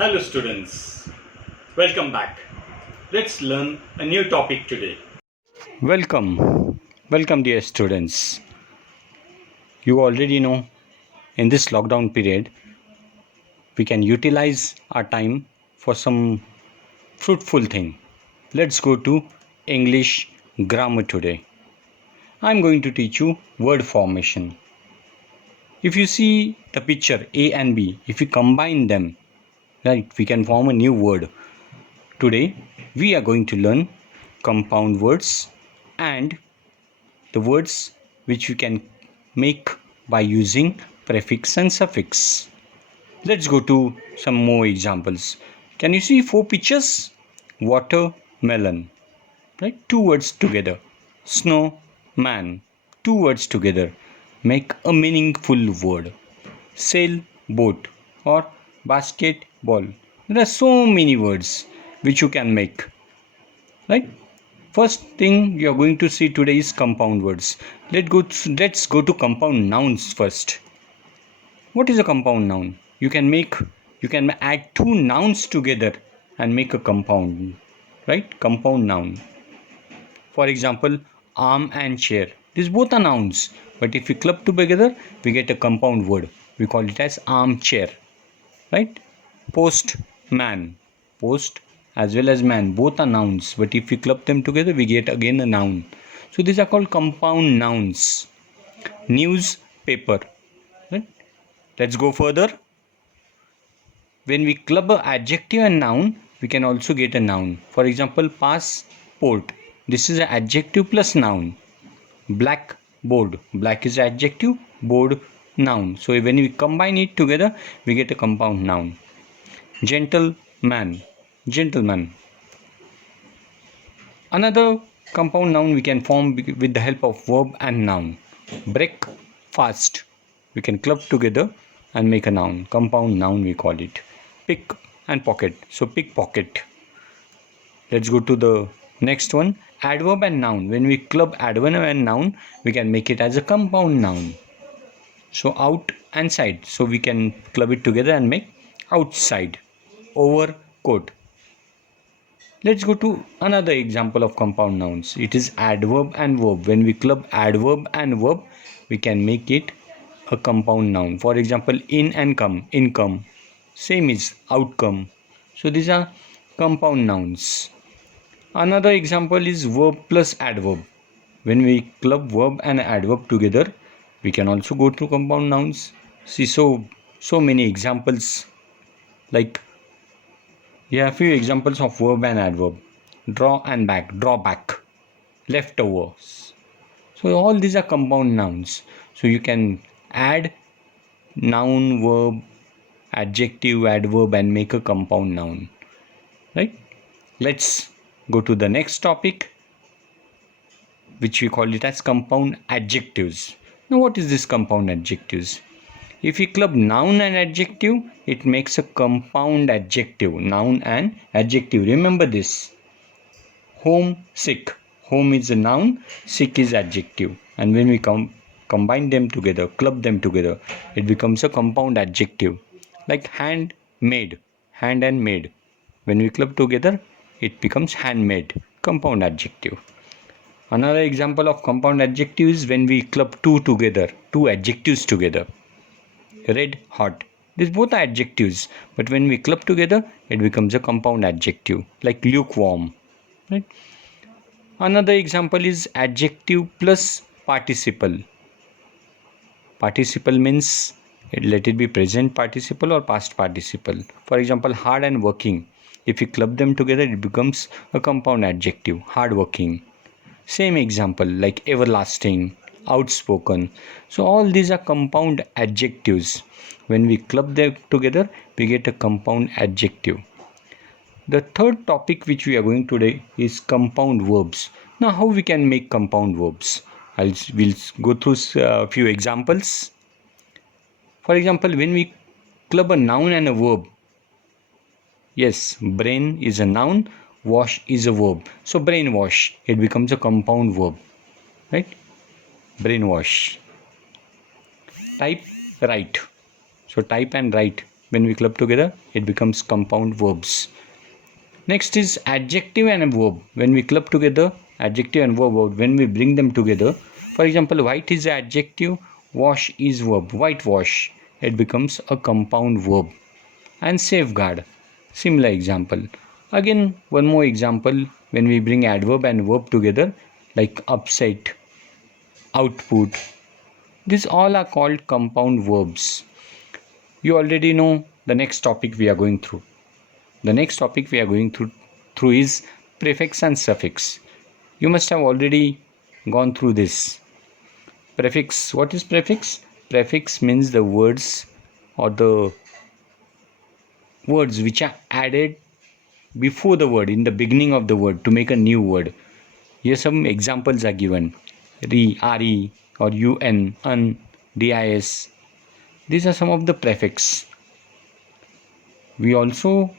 Hello students, welcome back. Let's learn a new topic today. Welcome dear students. You already know in this lockdown period we can utilize our time for some fruitful thing. Let's go to English grammar today. I'm going to teach you word formation. If you see the picture A and B, if you combine them, right, we can form a new word. Today we are going to learn compound words and the words which we can make by using prefix and suffix. Let's go to some more examples. Can you see four pictures? Watermelon, right? Two words together. Snowman, two words together. Make a meaningful word. Sailboat or basketball. There are so many words which you can make, right? First thing you are going to see today is compound words. Let's go to compound nouns first. What is a compound noun? You can add two nouns together and make a compound, right? Compound noun. For example, arm and chair. These both are nouns, but if we club together, we get a compound word. We call it as armchair, right? Postman, post as well as man, both are nouns, but if we club them together we get again a noun. So these are called compound nouns. Newspaper, right? Let's go further. When we club an adjective and noun, we can also get a noun. For example, passport, this is an adjective plus noun. Blackboard, black is adjective, board noun. So when we combine it together we get a compound noun. Gentleman, gentleman. Another compound noun we can form with the help of verb and noun. Breakfast, we can club together and make a noun. Compound noun we call it. Pick and pocket, so pickpocket. Let's go to the next one. Adverb and noun. When we club adverb and noun, we can make it as a compound noun. So out and side, so we can club it together and make outside. Overcoat. Let's go to another example of compound nouns. It is adverb and verb. When we club adverb and verb, we can make it a compound noun. For example, in and come, income. Same is outcome. So these are compound nouns. Another example is verb plus adverb. When we club verb and adverb together, we can also go to compound nouns. See, so many examples. Like, here are a few examples of verb and adverb. Draw and back, draw back. Leftovers. So all these are compound nouns. So you can add noun, verb, adjective, adverb and make a compound noun. Right? Let's go to the next topic, which we call it as compound adjectives. Now what is this compound adjectives? If we club noun and adjective, it makes a compound adjective. Noun and adjective. Remember this. Homesick. Home is a noun, sick is adjective. And when we combine them together, club them together, it becomes a compound adjective. Like handmade, hand and made. When we club together, it becomes handmade, compound adjective. Another example of compound adjective is when we club two adjectives together. Red hot. These both are adjectives, but when we club together, it becomes a compound adjective, like lukewarm. Right? Another example is adjective plus participle. Participle means let it be present participle or past participle. For example, hard and working. If we club them together, it becomes a compound adjective, hardworking. Same example like everlasting, outspoken. So all these are compound adjectives. When we club them together, we get a compound adjective. The third topic which we are going today is compound verbs. Now how we can make compound verbs? We'll go through a few examples. For example, when we club a noun and a verb, yes, brain is a noun, wash is a verb. So brainwash, it becomes a compound verb, right? Brainwash. Type, write. So type and write, When we club together, it becomes compound verbs. Next is adjective and a verb. When we club together, adjective and verb, when we bring them together, for example, white is adjective, wash is verb, whitewash, it becomes a compound verb. And safeguard, similar example. Again, one more example, when we bring adverb and verb together, like upset, output, these all are called compound verbs. You already know the next topic we are going through. The next topic we are going through is prefix and suffix. You must have already gone through this. Prefix, what is prefix? Prefix means the words or the words which are added before the word, in the beginning of the word, to make a new word. Here some examples are given. Re or un, dis. These are some of the prefix. We also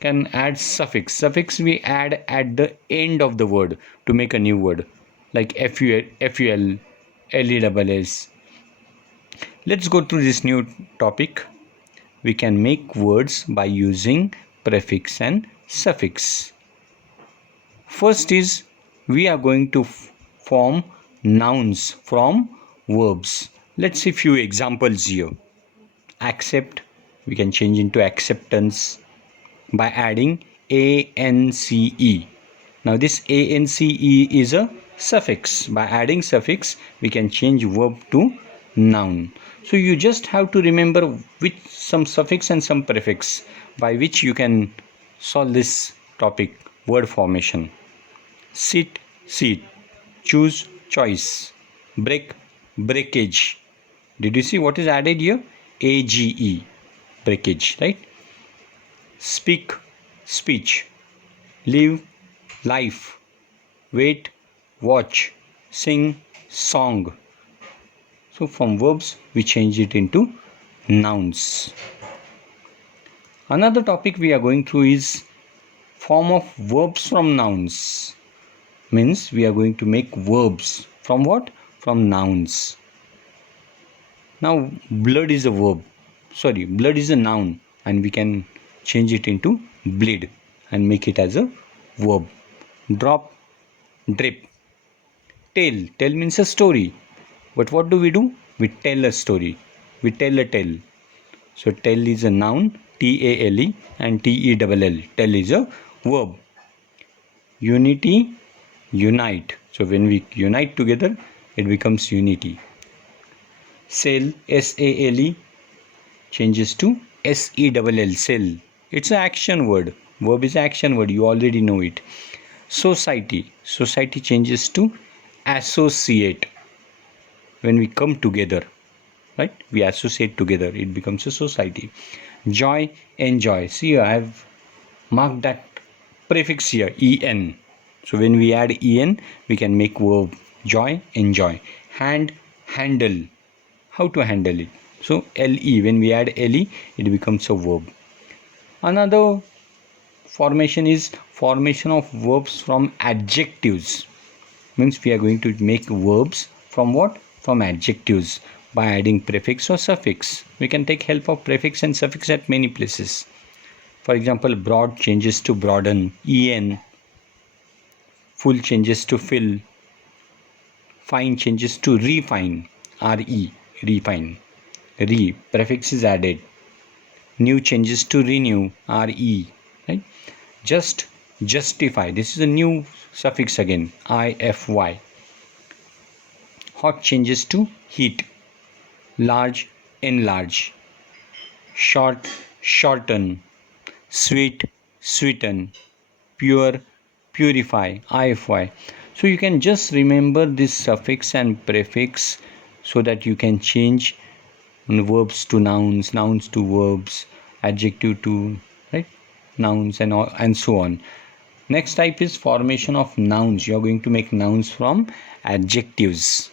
can add suffix. Suffix we add at the end of the word to make a new word, like ful, less. Let's go through this new topic. We can make words by using prefix and suffix. First is, we are going to form nouns from verbs. Let's see few examples here. Accept, we can change into acceptance by adding ance. Now this ance is a suffix. By adding suffix, we can change verb to noun. So you just have to remember which some suffix and some prefix by which you can solve this topic, word formation. Sit, seat. Choose, choice. Break, breakage. Did you see what is added here? age, breakage, right? Speak, speech. Live, life. Wait, watch. Sing, song. So from verbs we change it into nouns. Another topic we are going through is form of verbs from nouns. Means we are going to make verbs from what? From nouns. Now blood is a verb. Blood is a noun, and we can change it into bleed and make it as a verb. Drop, drip. Tell, tell means a story. But what do? We tell a story. We tell a tale. So tell is a noun, T-A-L-E, and T-E-L-L. Tell is a verb. Unity, unite. So when we unite together, it becomes unity. Sell, S-A-L-E, changes to S-E-L-L, sell. It's an action word. Verb is an action word. You already know it. Society. Society changes to associate. When we come together, right? We associate together. It becomes a society. Joy, enjoy. See, I have marked that prefix here, en. So when we add en, we can make verb joy, enjoy. Hand, handle. How to handle it? So le, when we add le, it becomes a verb. Another formation is formation of verbs from adjectives. Means we are going to make verbs from what? From adjectives by adding prefix or suffix. We can take help of prefix and suffix at many places. For example, broad changes to broaden, en. Full changes to fill. Fine changes to refine, re, refine. Prefix is added. New changes to renew, re, right? Just, justify. This is a new suffix again, ify. Hot changes to heat. Large, enlarge. Short, shorten. Sweet, sweeten. Pure, purify, ify. So you can just remember this suffix and prefix so that you can change verbs to nouns, nouns to verbs, adjective to, right, nouns, and so on. Next type is formation of nouns. You are going to make nouns from adjectives.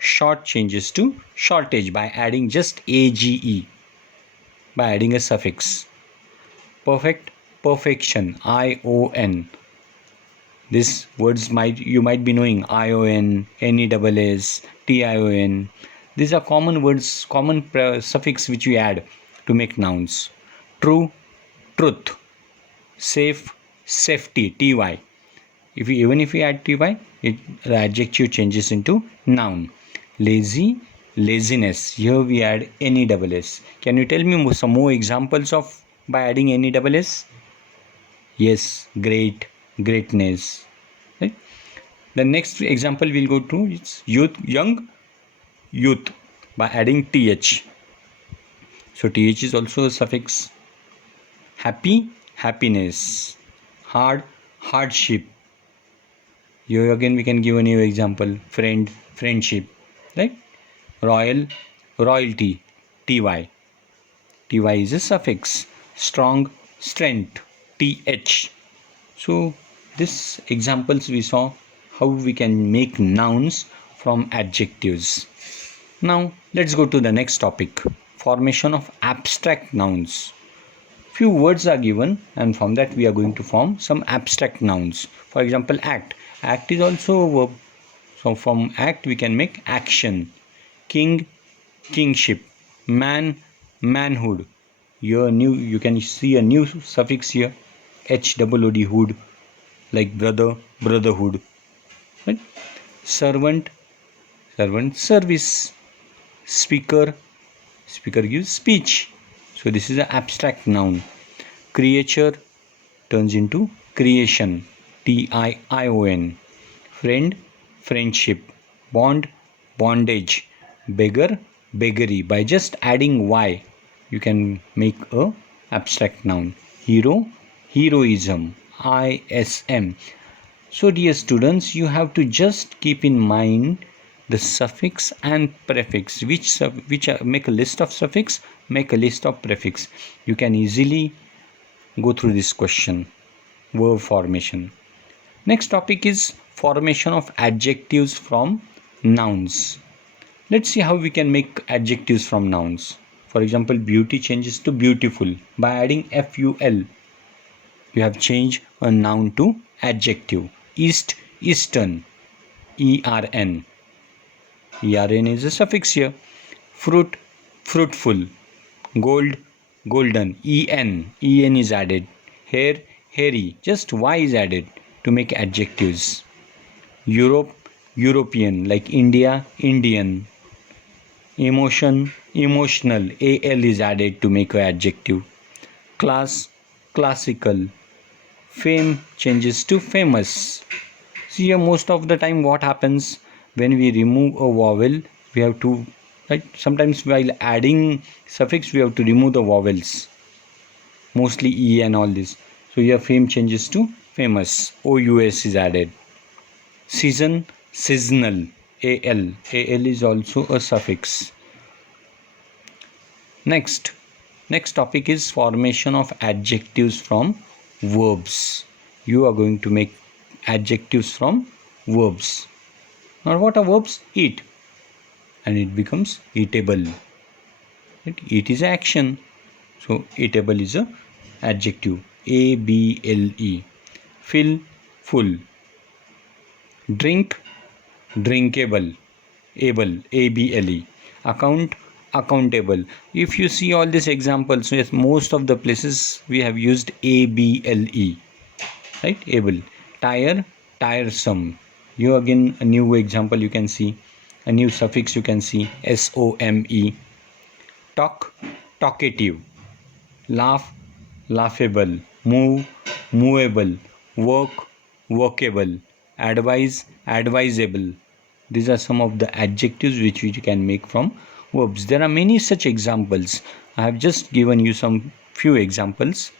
Short changes to shortage by adding just age, by adding a suffix. Perfect, perfection, ion. These words you might be knowing, ion, ness, tion. These are common words, common suffix which we add to make nouns. True, truth. Safe, safety, ty. Even if we add ty, the adjective changes into noun. Lazy, laziness. Here we add NESS. Can you tell me some more examples of by adding NESS? Yes, great, greatness. Right? The next example we'll go to is youth, young, youth by adding th. So th is also a suffix. Happy, happiness. Hard, hardship. Here again we can give a new example. Friend, friendship. Right? Royal, royalty. ty. Ty is a suffix. Strong, strength. th. So this examples we saw how we can make nouns from adjectives. Now let's go to the next topic. Formation of abstract nouns. Few words are given and from that we are going to form some abstract nouns. For example, act. Act is also a verb. So from act we can make action. King, kingship. Man, manhood. Here you can see a new suffix here. HOOD, hood, like brother, brotherhood. Right? Servant, servant, service. Speaker, speaker gives speech. So this is an abstract noun. Creature turns into creation. TION. Friend, friendship. Bond, bondage. Beggar, beggary. By just adding Y, you can make a abstract noun. Hero, heroism. ISM. So dear students, you have to just keep in mind the suffix and prefix. Which make a list of suffix, make a list of prefix. You can easily go through this question. Verb formation. Next topic is formation of adjectives from nouns. Let's see how we can make adjectives from nouns. For example, beauty changes to beautiful by adding FUL. You have changed a noun to adjective. East, eastern. ERN. ERN is a suffix here. Fruit, fruitful. Gold, golden. EN is added. Hair, hairy. Just Y is added to make adjectives. Europe, European, like India, Indian. Emotion, emotional. AL is added to make an adjective. Class, classical. Fame changes to famous. See here, most of the time what happens when we remove a vowel, we have to, right? Sometimes while adding suffix, we have to remove the vowels. Mostly E and all this. So here fame changes to famous. OUS is added. Season, seasonal. AL. AL is also a suffix. Next topic is formation of adjectives from verbs. You are going to make adjectives from verbs. Now what are verbs? Eat, and it becomes eatable. Eat is action, so eatable is a adjective. ABLE. Fill, full. Drink, drinkable. Able, ABLE. Account, accountable. If you see all these examples, yes, most of the places we have used ABLE, right? Able. Tire, tiresome. Here again a new example you can see, a new suffix you can see. SOME. Talk, talkative. Laugh, laughable. Move, movable. Work, workable. Advise, advisable. These are some of the adjectives which we can make from verbs. There are many such examples. I have just given you some few examples.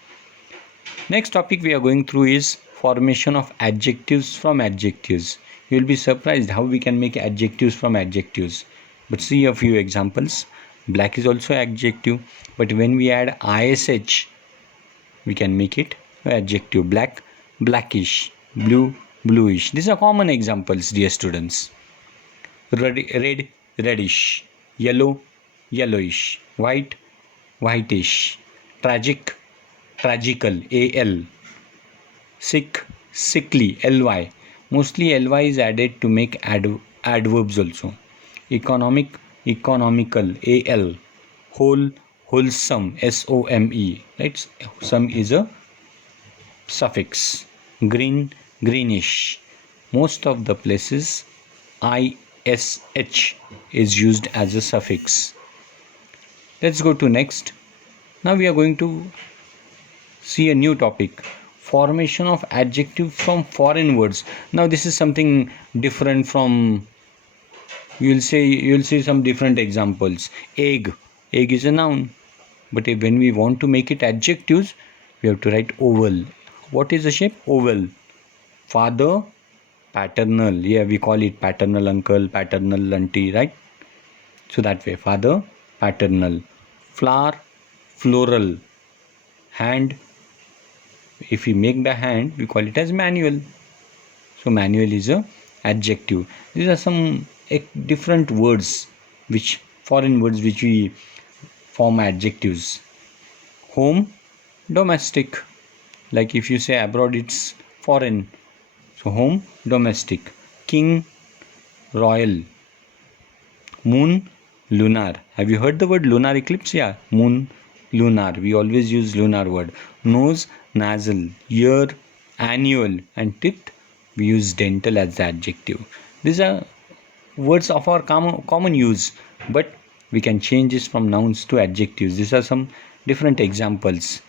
Next topic we are going through is formation of adjectives from adjectives. You will be surprised how we can make adjectives from adjectives. But see a few examples. Black is also adjective, but when we add ISH, we can make it adjective. Black, blackish. Blue, bluish. These are common examples, dear students. Red, reddish. Yellow, yellowish. White, whitish. Tragic, tragical. AL. Sick, sickly. LY. Mostly LY is added to make adverbs also. Economic, economical. AL. Whole, wholesome, S-O-M-E, right? Some is a suffix. Green, greenish. Most of the places ish is used as a suffix. Let's go to next. Now we are going to see a new topic, formation of adjective from foreign words. Now this is something different from, you'll see some different examples. Egg is a noun, but when we want to make it adjectives, we have to write oval. What is the shape? Oval. Father, paternal. Yeah, we call it paternal uncle, paternal auntie, right? So that way, father, paternal. Flower, floral. Hand, if we make the hand, we call it as manual. So manual is a adjective. These are some different words, which foreign words which we form adjectives. Home, domestic. Like if you say abroad, it's foreign. So home, domestic. King, royal. Moon, lunar. Have you heard the word lunar eclipse? Yeah, moon, lunar. We always use lunar word. Nose, nasal. Ear, annual. And teeth, we use dental as the adjective. These are words of our common use, but we can change this from nouns to adjectives. These are some different examples.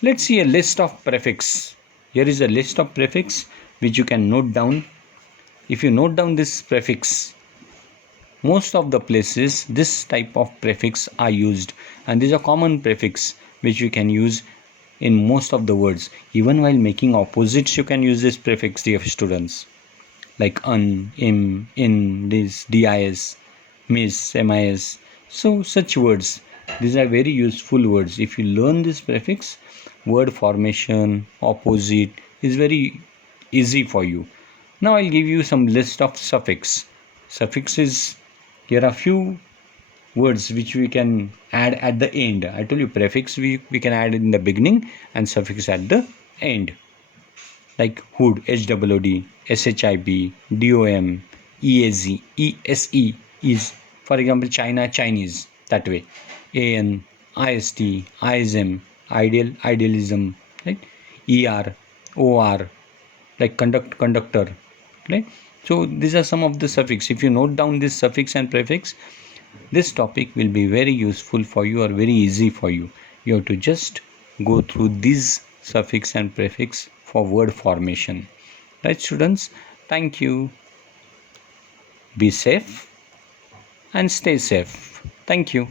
Let's see a list of prefix. Here is a list of prefix which you can note down. If you note down this prefix, most of the places this type of prefix are used, and these are common prefix which you can use in most of the words. Even while making opposites, you can use this prefix, dear students, like un, im, in, this, dis, miss, mis. So such words, these are very useful words. If you learn this prefix, word formation, opposite is very easy for you. Now I'll give you some list of suffix. Suffixes, here are few words which we can add at the end. I told you prefix we can add in the beginning and suffix at the end. Like hood, HOOD, SHIB, DOM, EAZ, ESE is, for example, China, Chinese, that way. AN, IST, ISM, ideal, idealism, right? ER, OR, like conduct, conductor, right? So these are some of the suffix. If you note down this suffix and prefix, this topic will be very useful for you or very easy for you. You have to just go through these suffix and prefix for word formation. Right, students? Thank you. Be safe and stay safe. Thank you.